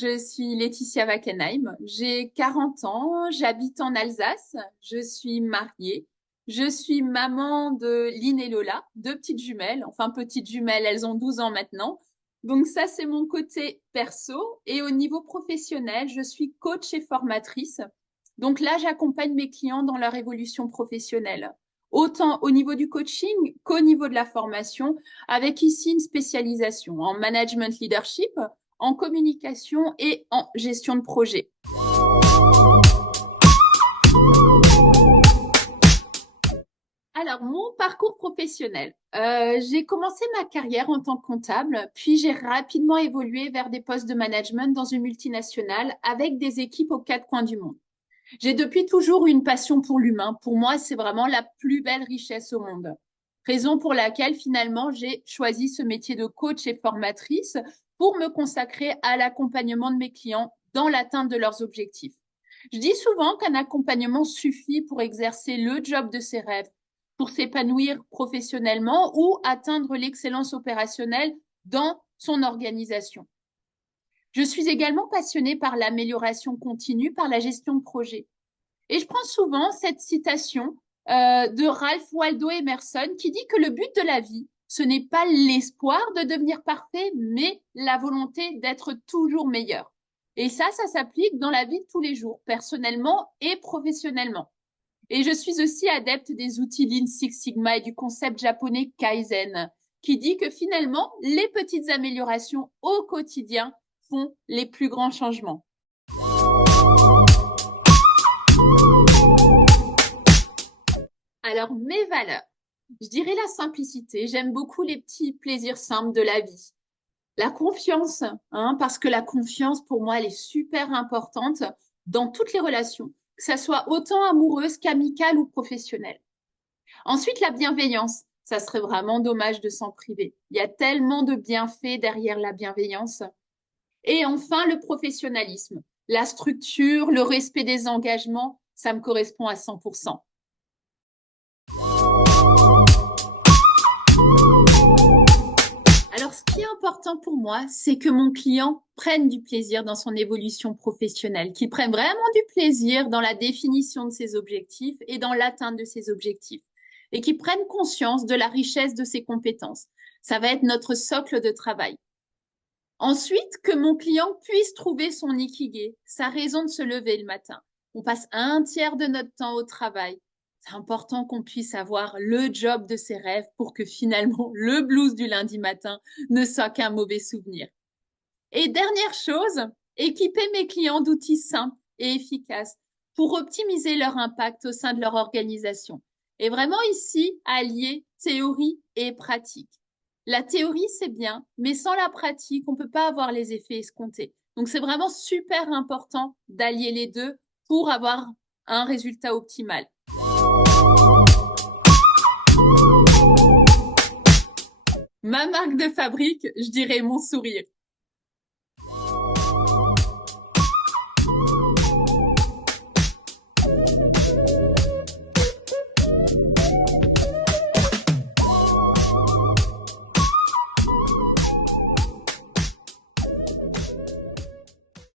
je suis Laetitia Wackenheim, j'ai 40 ans, j'habite en Alsace, je suis mariée, je suis maman de Lynn et Lola, deux petites jumelles, enfin petites jumelles, elles ont 12 ans maintenant. Donc ça, c'est mon côté perso. Et au niveau professionnel, je suis coach et formatrice. Donc là, j'accompagne mes clients dans leur évolution professionnelle, autant au niveau du coaching qu'au niveau de la formation, avec ici une spécialisation en management leadership, en communication et en gestion de projet. Alors, mon parcours professionnel. J'ai commencé ma carrière en tant que comptable, puis j'ai rapidement évolué vers des postes de management dans une multinationale avec des équipes aux quatre coins du monde. J'ai depuis toujours eu une passion pour l'humain. Pour moi, c'est vraiment la plus belle richesse au monde. Raison pour laquelle finalement j'ai choisi ce métier de coach et formatrice pour me consacrer à l'accompagnement de mes clients dans l'atteinte de leurs objectifs. Je dis souvent qu'un accompagnement suffit pour exercer le job de ses rêves, pour s'épanouir professionnellement ou atteindre l'excellence opérationnelle dans son organisation. Je suis également passionnée par l'amélioration continue, par la gestion de projet. Et je prends souvent cette citation de Ralph Waldo Emerson qui dit que le but de la vie, ce n'est pas l'espoir de devenir parfait, mais la volonté d'être toujours meilleur. Et ça s'applique dans la vie de tous les jours, personnellement et professionnellement. Et je suis aussi adepte des outils Lean Six Sigma et du concept japonais Kaizen, qui dit que finalement, les petites améliorations au quotidien font les plus grands changements. Alors, mes valeurs, je dirais la simplicité. J'aime beaucoup les petits plaisirs simples de la vie. La confiance, parce que la confiance, pour moi, elle est super importante dans toutes les relations, que ça soit autant amoureuse qu'amicale ou professionnelle. Ensuite, la bienveillance. Ça serait vraiment dommage de s'en priver. Il y a tellement de bienfaits derrière la bienveillance. Et enfin, le professionnalisme. La structure, le respect des engagements, ça me correspond à 100%. Alors, ce qui est important pour moi, c'est que mon client prenne du plaisir dans son évolution professionnelle, qu'il prenne vraiment du plaisir dans la définition de ses objectifs et dans l'atteinte de ses objectifs, et qu'il prenne conscience de la richesse de ses compétences. Ça va être notre socle de travail. Ensuite, que mon client puisse trouver son ikigai, sa raison de se lever le matin. On passe un tiers de notre temps au travail. C'est important qu'on puisse avoir le job de ses rêves pour que finalement le blues du lundi matin ne soit qu'un mauvais souvenir. Et dernière chose, équiper mes clients d'outils simples et efficaces pour optimiser leur impact au sein de leur organisation. Et vraiment ici, allier théorie et pratique. La théorie, c'est bien, mais sans la pratique, on ne peut pas avoir les effets escomptés. Donc, c'est vraiment super important d'allier les deux pour avoir un résultat optimal. Ma marque de fabrique, je dirais mon sourire.